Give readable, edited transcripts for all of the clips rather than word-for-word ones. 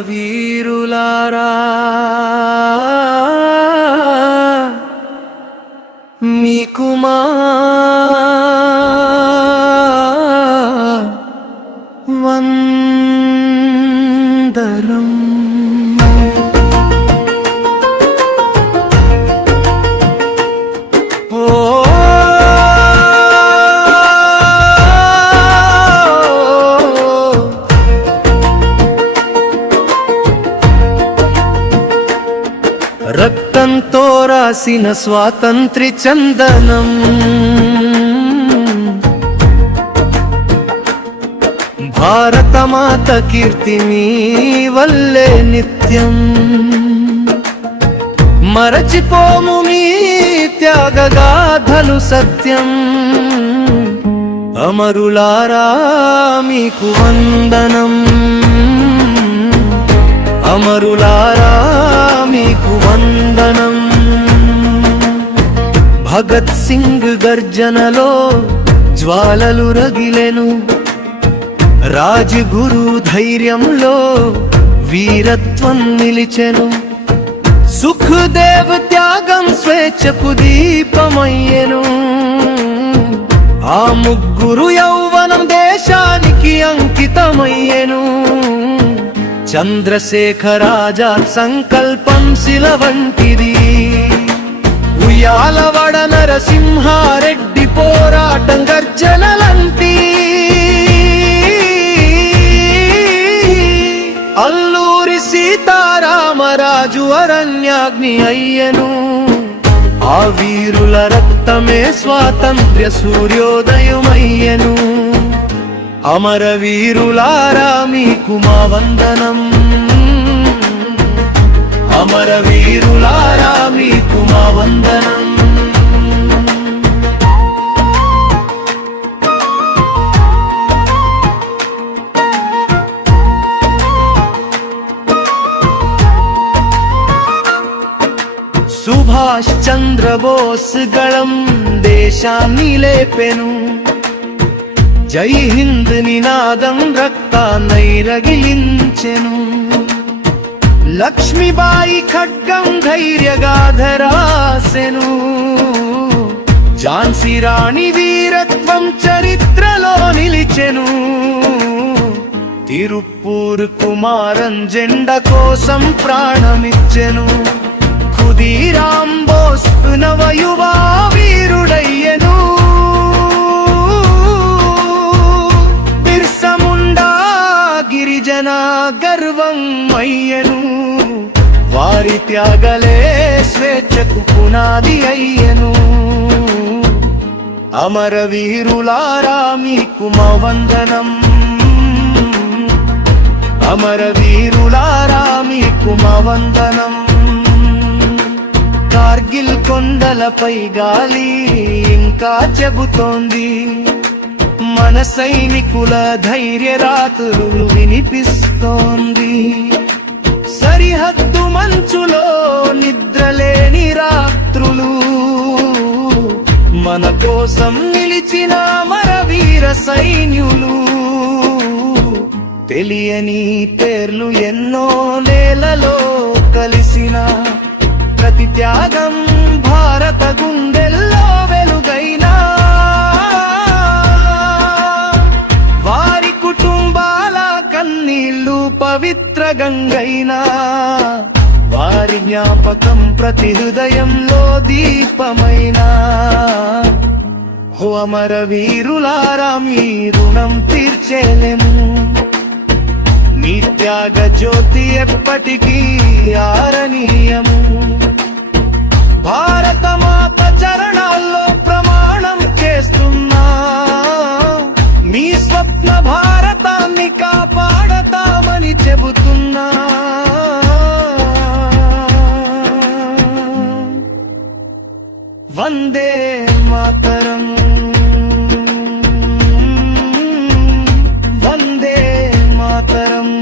అమరవీరులారా మీకు మా వందనం. రక్తంతో రాసిన స్వాతంత్ర్య చందనం భారతమాత కీర్తి మీ వల్లే నిత్యం. మరచిపోము మీ త్యాగగాథలు సత్యం. అమరులారా మీకు వందనం. అమరులారా మీకు వందనం. భగత్ సింగ్ గర్జనలో జ్వాలలు రగిలెను. రాజగురు ధైర్యంలో వీరత్వం నిలిచెను. సుఖదేవ్ త్యాగం స్వేచ్ఛకు దీపమయ్యెను. ఆ ముగ్గురు యౌవనం దేశానికి అంకితమయ్యెను. చంద్రశేఖరాజాద్ సంకల్పం శిల వంటిది. ఉయ్యాలవాడ నరసింహారెడ్డి పోరాటం గర్జనలంటి. అల్లూరి సీతారామరాజు అరణ్యాగ్ని అయ్యెను. ఆ వీరుల రక్తమే స్వాతంత్ర్య సూర్యోదయమయ్యెను. అమరవీరులారా మీకు మా వందనం. అమరవీరులారా మీకు మా వందనం. సుభాష్ చంద్రబోస్ గళం దేశాన్ని లేపెను. జై హింద్ నినాదం రక్తాన్నై రగిలించెను. లక్ష్మీబాయి ఖడ్గం ధైర్యగాథరాసెను. ఝాన్సీ రాణి వీరత్వం చరిత్రలో నిలిచెను. తిరుప్పూర్ కుమారన్ జెండ కోసం ప్రాణమిచ్చెను. ఖుదీరాం బోస్ నవయువా వీరుడయ్యెను. గిరిజన గర్వం అయ్యెను. వారి త్యాగలే స్వేచ్ఛకు పునాది అయ్యెను. అమరవీరులారా మీకు మా వందనం. అమరవీరులారా మీకు మా వందనం. కార్గిల్ కొండలపై గాలి ఇంకా చెబుతోంది. మన సైనికుల ధైర్య రాత్రులు వినిపిస్తోంది. సరిహద్దు మంచులో నిద్రలేని రాత్రులు. మన కోసం నిలిచిన అమరవీర సైన్యులు. తెలియని పేర్లు ఎన్నో నేలలో కలిసిన. ప్రతి త్యాగం భారత గుండెల్లో వెలుగైనా. కన్నీళ్ళు పవిత్ర గంగైనా. వారి జ్ఞాపకం ప్రతి హృదయంలో దీపమైనా. హో అమరవీరులారా మీ రుణం తీర్చేలెము. మీ త్యాగ జ్యోతి ఎప్పటికీ ఆరణీయము. భారత మాత చరణాల్లో ప్రమాణం చేస్తున్నా. మీ స్వప్న భారతాన్ని కాపాడతామని చెబుతున్నా. వందే మాతరం. వందే మాతరం.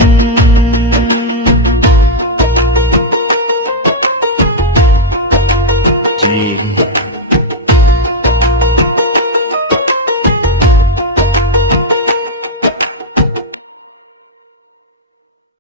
జై